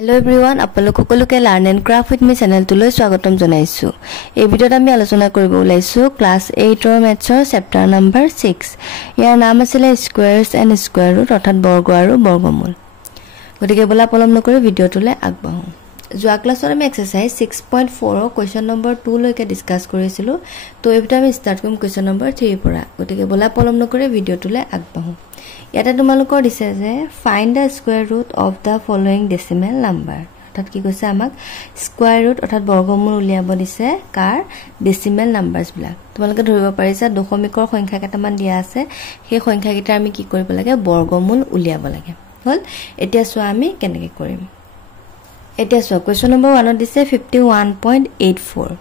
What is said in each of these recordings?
Hello everyone, আপোনালোক সকলোকে Learn and Craft with me channel লৈ স্বাগতম জনাইছো। এই ভিডিঅ'ত আমি আলোচনা কৰিব ওলাইছো ক্লাছ 8 ৰ মেথছৰ চেপ্টাৰ নম্বৰ 6। ইয়াৰ নাম আছিল স্কয়াৰছ এণ্ড স্কয়াৰ ৰুট অৰ্থাৎ বৰ্গ আৰু বৰ্গমূল। গতিকে বলা পলম নকৰি ভিডিঅ'টোলৈ আগবাঢ়ো। যোৱা ক্লাছত আমি এক্সাৰসাইজ 6.4 ৰ কোৱেশ্চন নম্বৰ 2 লৈকে ডিসকাস কৰিছিলো। তো এই ভিডিঅ' আমি ষ্টাৰ্ট কৰিম কোৱেশ্চন নম্বৰ 3 পৰা। গতিকে বলা পলম নকৰি ভিডিঅ'টোলৈ আগবাঢ়ো। ইয়াতে তোমালোকৰ দিছে যে find da square root of the following decimal number. অৰ্থাৎ কি কৈছে আমাক স্কয়াৰ ৰুট অৰ্থাৎ বৰ্গমূল উলিয়াব দিছে কাৰ ডেসিমেল নাম্বাৰছ বিলাক। তোমালোকে ধৰিব পাৰিছা দশমিকৰ সংখ্যা কেইটামান দিয়া আছে, সেই সংখ্যা কেইটা আমি কি কৰিব লাগে বৰ্গমূল উলিয়াব লাগে। হল এতিয়া চোৱা আমি কেনেকৈ কৰিম। এতিয়া চোৱা কোৱেশ্চন নম্বৰ 1 দিছে 51.84।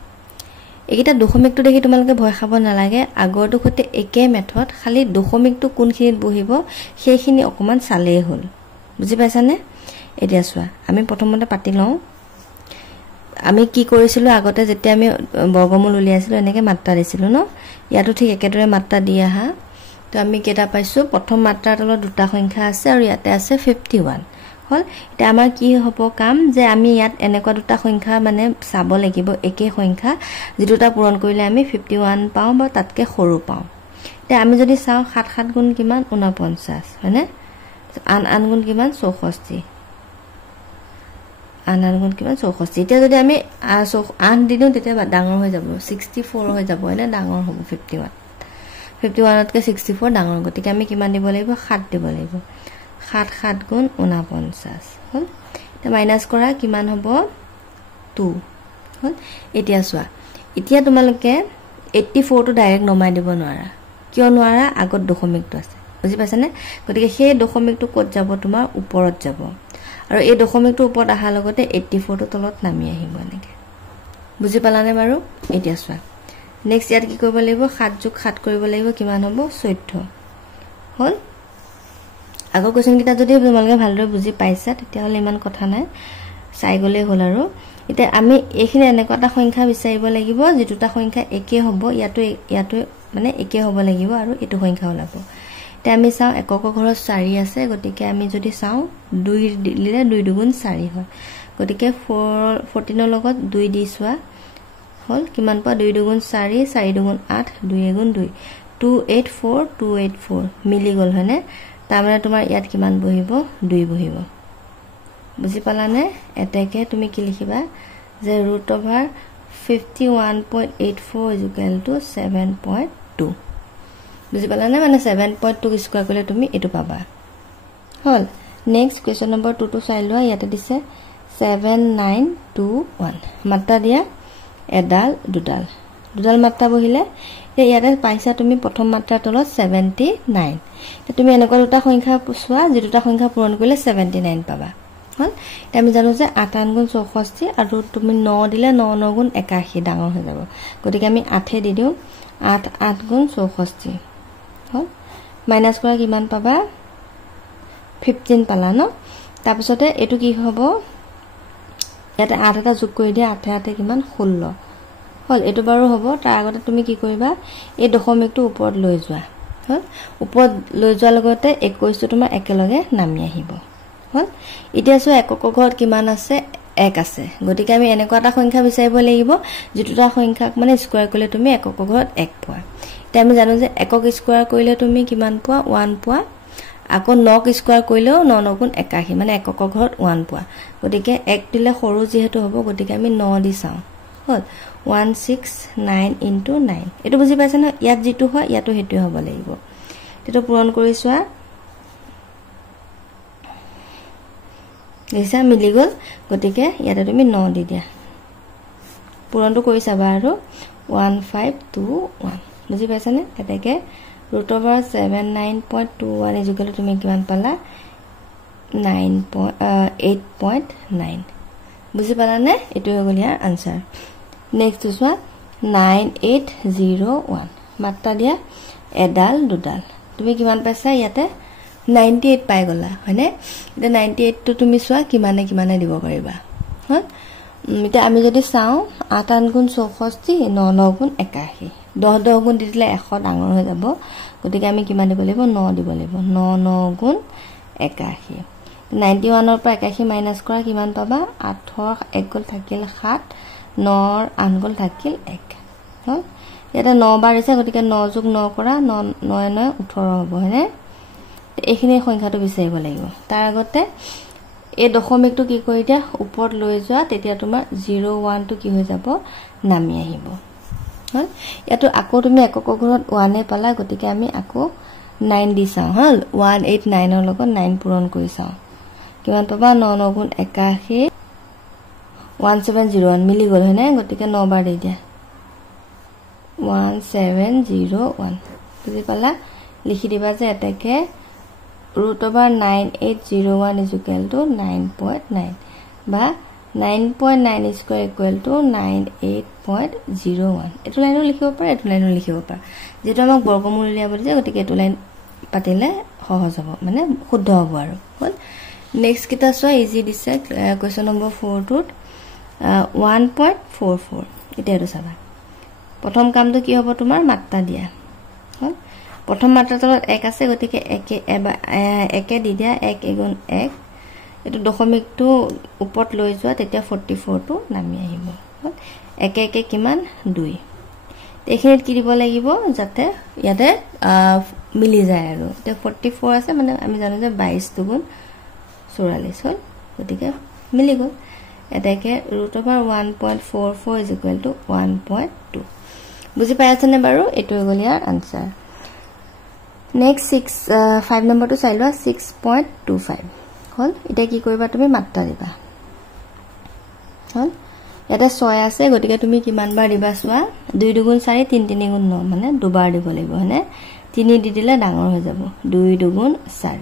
এইটা দশমিকটো দেখি তোমালোকে ভয় খাব নালাগে, আগৰটো সৈতে একে মেথড, খালি দশমিকটো কোনখিনিত বহিব সেইখিনি অকমান চালেই হ'ল। বুজি পাইছানে? এতিয়া চোৱা আমি প্ৰথমতে পাতি লওঁ। আমি কি কৰিছিলো আগতে যেতিয়া আমি বৰ্গমূল উলিয়াইছিলো এনেকৈ মাত্ৰা দিছিলো ন। ইয়াতো ঠিক একেদৰে মাত্ৰা দি আহা। তো আমি কেটা পাইছো প্ৰথম মাত্ৰাৰ তলত দুটা সংখ্যা আছে আৰু ইয়াতে আছে 51। হল এটা আমাৰ কি হ'ব কাম যে আমি ইয়াত এনেকুৱা দুটা সংখ্যা মানে চাব লাগিব একে সংখ্যা যেটা পূৰণ কৰিলে আমি 51 পাওঁ বা তাতকে সৰু পাওঁ। তে আমি যদি চাও 7 7 গুণ কিমান 49 হয়নে? আন গুণ কিমান 64। আন গুণ কিমান 64। এতিয়া যদি আমি 8 দিনো তেতিয়া ডাঙৰ হৈ যাব 64 হৈ যাব হয়নে? ডাঙৰ হ'ব 51। 51 তকৈ 64 ডাঙৰ। গতিকে আমি কিমান দিব লাগিব 7 দিব লাগিব। 7 7 গুণ 49 হল। এটা মাইনাস কৰা কিমান হ'ব 2 হল। এতিয়া চোৱা এতিয়া তোমালোকে 84 টো ডাইৰেক্ট নমাই দিব নোৱাৰা। কিয় নোৱাৰা? আগত দশমিকটো আছে। বুজি পাইছানে? গতিকে সেই দশমিকটো ক'ত যাব তোমাৰ ওপৰত যাব। আৰু এই দশমিকটো ওপৰত আহাৰ লগতে 84 টো তলত নামি আহিব এনেকৈ। বুজি পালানে বাৰু? এতিয়া চোৱা নেক্সট ইয়াত কি কৰিব লাগিব 7 যোগ 7 কৰিব লাগিব কিমান হ'ব 14 হল। আগৰ কোৱেশ্চন কিটা যদি তোমালোকে ভালদৰে বুজি পাইছা তেতিয়াহলে ইমান কথা নাই, চাই গলে হ'ল। আৰু এতিয়া আমি এইখিনি এনেকুৱা এটা সংখ্যা বিচাৰিব লাগিব যেটা সংখ্যা একে হ'ব, ইয়াতো মানে একে হ'ব লাগিব আৰু এটো সংখ্যা ওলাব। এতিয়া আমি চাও একক ঘৰত 4 আছে, গতিকে আমি যদি চাও 2 দিলে 2 দুগুণ 4 হয়। গতিকে 14 ৰ লগত 2 দি চোৱা হল কিমান পা 2 দুগুণ 4 4 দুগুণ 8 2 গুণ 2 284 284 মিলি গল হয়নে? তাৰমানে তোমাৰ ইয়াত কিমান বহিব 2 বহিব। বুজি পালানে? এতেকে তুমি কি লিখিবা যে √51.84 7.2। বুজি পালানে? মানে 7.2 স্কয়াৰ কৰিলে তুমি এটো পাবা। হল নেক্সট কোৱেশ্চন নম্বৰ 2 টো চাই লোৱা। ইয়াতে দিছে 7921। মাত্ৰা দিয়া এডাল দুডাল মাত্ৰা বহিলে ইয়াতে পাইছা তুমি প্ৰথম মাত্ৰাৰ তলত 79। তুমি এনেকুৱা দুটা সংখ্যা চোৱা যে দুটা সংখ্যা পূৰণ কৰিলে 79 পাবা। হল এতিয়া আমি জানো যে 8 8 গুণ 64 আৰু তুমি 9 দিলে 9 9 গুণ 81 ডাঙৰ হৈ যাব। গতিকে আমি 8 দি দিও 8 8 গুণ 64 হল। মাইনাস কৰা কিমান পাবা 15 পালা ন। তাৰপিছতে এটো কি হ'ব ইয়াতে 8 এটা যোগ কৰি দিয়া 8 8 কিমান 16 হল। এটো বাৰু হ'ব। তাৰ আগতে তুমি কি কৰিবা এই দশমিকটো ওপৰত লৈ যোৱা হল। ওপৰত লৈ যোৱাৰ লগতে 21 টো তোমাৰ একেলগে নামি আহিব হল। এতিয়া চোৱা একক ঘৰত কিমান আছে 1 আছে। গতিকে আমি এনেকুৱা এটা সংখ্যা বিচাৰিব লাগিব যেটা সংখ্যাক মানে স্কয়াৰ কৰিলে তুমি একক ঘৰত 1 পোৱা। এতিয়া আমি জানো যে একক স্কয়াৰ কৰিলে তুমি কিমান পোৱা 1 পোৱা। আকৌ 9 স্কয়াৰ কৰিলেও 9 9 গুণ 81 মানে একক ঘৰত 1 পোৱা। গতিকে 1 দিলে সৰু যেহেতু হ'ব গতিকে আমি 9 দি চাও হল 169 * 9। এটো বুজি পাইছা ন? ইয়াত যেটো হয় ইয়াতো হেতুই হ'ব লাগিব। এটো পূৰণ কৰি চোৱা দিছা মিলি গল। গতিকে ইয়াতে তুমি 9 দি দিয়া পূৰণটো কৰি চাবা আৰু 1521। বুজি পাইছানে? এতেকে √79.21 তুমি কিমান পালা 8.9। বুজি পালানে? এটো হৈ গল ইয়াৰ আনসাৰ। নেক্সট চোৱা 9801। মাত্ৰা দিয়া এডাল দুডাল। তুমি কিমান পাইছা ইয়াতে 98 পাই গলা হয়নে? এতিয়া 98 টো তুমি চোৱা কিমানে কিমানে দিব পাৰিবা হল। এতিয়া আমি যদি চাও 8 8 গুণ 64 9 9 গুণ 81 10 10 গুণ দিলে 100 ডাঙৰ হৈ যাব। গতিকে আমি কিমান দিব লাগিব 9 দিব লাগিব 9 9 গুণ 81। 91 ৰ পৰা 81 মাইনাস কৰা কিমান পাবা 8 ৰ 1 গল থাকিল 7 9 ৰ 8 গল থাকিল 1 হল এটা 9 বাৰ আছে গতিকে 9 যোগ 9 কৰা 9 9 18 হ'ব হয়নে এইখিনি সংখ্যাটো বিচাৰিব লাগিব তাৰ আগতে এই দশমিকটো কি কৰি দিয়া ওপৰত লৈ যোৱা তেতিয়া তোমাৰ 01 টো কি হৈ যাব নামি আহিব হল এটো আকৌ তুমি একক ঘৰত 1 এ পালা গতিকে আমি আকৌ 9 দি চাও হল 189 ৰ লগত 9 পূৰণ কৰি চাও কিমান পাবা 9 9 গুণ 81 1701 মিলি গল হয়নে গতিকে 9 বাৰ দি দিয়া 1701 বুজি পালা লিখি দিবা যে এটাকে √9801 is equal to 9.9 বা 9.9 square equal to 98.01 এটো লাইনও লিখিব পাৰা এটো লাইনও লিখিব পাৰা যেটো আমাক বৰ্গমূল উলিয়াব দিছে গতিকে এটো লাইন পাতিলে সহজ হ'ব মানে শুদ্ধ হ'ব আৰু হল নেক্সট কিটা সো ইজি দিছে কোৱেশ্চন নম্বৰ 4 টোত 1.44 এটা এটো চাবা প্ৰথম কামটো কি হ'ব তোমাৰ মাত্ৰা দিয়া হল প্ৰথম মাত্ৰাৰ তলত 1 আছে গতিকে 1 দি দিয়া 1 গুণ 1 এটো দশমিকটো ওপৰত লৈ যোৱা তেতিয়া 44 টো নামি আহিব হল 1 1 কিমান 2 এইখিনিত কি দিব লাগিব যাতে ইয়াতে মিলি যায় আৰু তে 44 আছে মানে আমি জানো যে 22 দুগুণ 44 হল গতিকে মিলি গল এটাকে √1.44 is equal to 1.2 বুজি পাইছানে বাৰু এটো গল ইয়াৰ আনসাৰ নেক্সট 5 নম্বৰটো চাই লোৱা 6.25 হল এটা কি কৰিবা তুমি মাত্ৰা দিবা হল এটা 6 আছে গতিকে তুমি কিমান বাৰ দিবা চোৱা 2 দুগুণ 4 3 3 গুণ 9 মানে দুবাৰ দিব লাগিব হনে 3 দি দিলে ডাঙৰ হৈ যাব 2 দুগুণ 4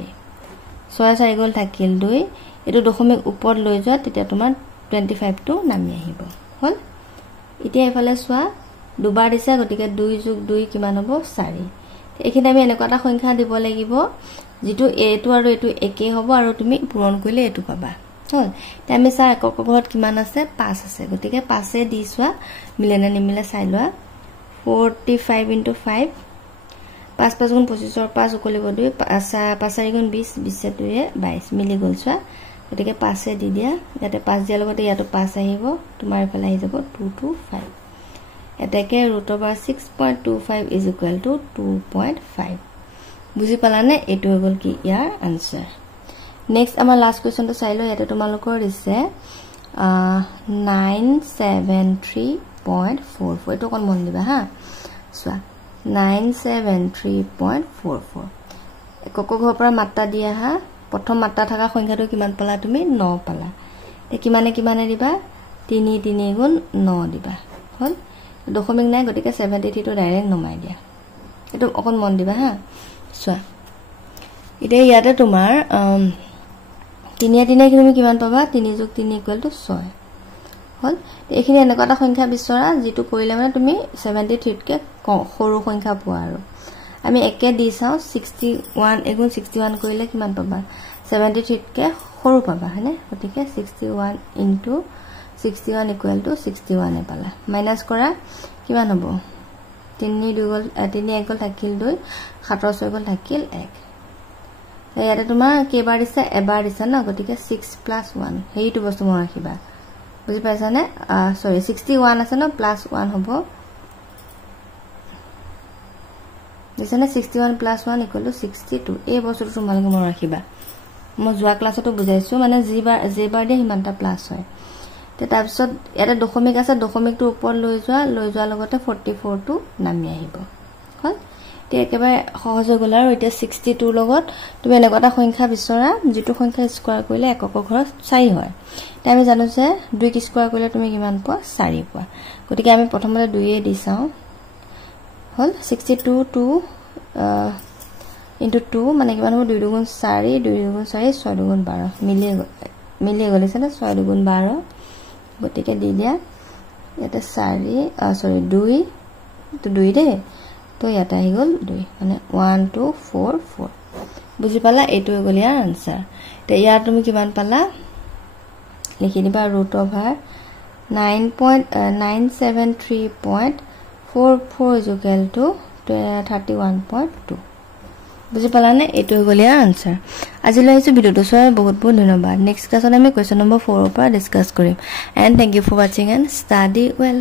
6 4 গল থাকিল 2 এটো দশমিক ওপৰত লৈ যোৱা তেতিয়া তোমাৰ 25 টো নামি আহিব হল এতিয়া এফালে চোৱা দুবাৰ দিছা গতিকে 2 যোগ 2 কিমান হ'ব 4 এখিনি আমি এনেকুৱা এটা সংখ্যা দিব লাগিব যেটো এটো আৰু এটো একে হ'ব আৰু তুমি পূৰণ কৰিলে এটো পাবা হল তে আমি চাই একক ঘৰত কিমান আছে 5 আছে গতিকে 5 এ দি চোৱা মিলে না নিমিলে চাই লোৱা 45 * 5 5 5 গুণ 25 ৰ 5 উকলিব 2 5 4 গুণ 20 20 2 22 মিলি গল চোৱা গতিকে 5 এ দি দিয়া ইয়াতে 5 দিয়া লগতে ইয়াতো 5 আহিব তোমাৰ ইফালে আহি যাব 225 এটাকে √6.25 is equal to 2.5 বুজি পালানে এটো হৈ গল কি ইয়াৰ আনসাৰ নেক্সট আমাৰ লাষ্ট কোৱেশ্চনটো চাই লো ইয়াতে তোমালোকৰ দিছে 973.44 এটো কোন মন দিবা হা চোৱা 973.44 একক ঘৰৰ পৰা মাত্ৰা দিয়া হা প্ৰথম মাত্ৰা থকা সংখ্যাটো কিমান পালা তুমি 9 পালা তে কিমানে দিবা 3 3 গুণ 9 দিবা হল দশমিক নাই গতিকে 73 টো ডাইৰেক্ট নমাই দিয়া এটো অকন মন দিবা হা চোৱা ইতে ইয়াতে তোমাৰ 3 3 তুমি কিমান পাবা 3 যোগ 3 = 6 হল এইখিনি এনেকুৱা এটা সংখ্যা বিচৰা যেটো কৰিলে মানে তুমি 73 কে সৰু সংখ্যা পোৱা আৰু আমি একে দি চাও 61 এগুণ 61 কৰিলে কিমান পাবা 73 কে সৰু পাবা হয়নে গতিকে 61 * 61 = 61 এ পালা মাইনাস কৰা কিমান হ'ব 3 2 গল 3 1 গল থাকিল 2 7 6 গল থাকিল 1 ইয়াতে তোমাৰ কেবাৰ দিছে এবাৰ দিছে না গতিকে 6 + 1 হেইটো বস্তু মন ৰাখিবা বুজি পাইছা নে সৰি 61 আছে ন +1 হ'ব দিছনে 61 + 1 = 62 এই বস্তুটো তোমালোকে মন ৰাখিবা মই যোৱা ক্লাছতো বুজাইছো মানে যেবাৰ দিয়ে হিমানটা প্লাস হয় তে তাৰপিছত এটা দশমিক আছে দশমিকটো ওপৰত লৈ যোৱা লগতে 44 টো নামি আহিব হল তে একেবাৰে সহজ হৈ গল আৰু এটা 62 লগত তুমি এনেকুৱা এটা সংখ্যা বিচৰা যেটো সংখ্যা স্কয়াৰ কৰিলে একক ঘৰত 4 হয় তে আমি জানো যে 2 কি স্কয়াৰ কৰিলে তুমি কিমান পোৱা 4 পোৱা গতিকে আমি প্ৰথমতে 2 এ দি চাও হল 62 2 into 2 মানে কিমান হ'ব 2 গুণ 4 2 গুণ 4 6 গুণ 12 মিলি গলিছে না 6 গুণ 12 গতিকে দি দিয়া এটা 4 2 তো 2 দে তো ইয়াতে আহি গল 2 মানে 1 2 4 4 বুজি পালা এটো হৈ গল ইয়াৰ আনসাৰ তে ইয়াৰ তুমি কিমান পালা লিখি দিবা √9.973.44 is equal to 31.2 বুজি পালানে এটো গলি আনসার আজিলৈ আহিছো ভিডিওটো চোৱাৰ বহুত বহুত ধন্যবাদ নেক্সট ক্লাছত আমি কোৱেশ্চন নম্বৰ 4 ৰ পৰা ডিসকাস কৰিম and thank you for watching and study well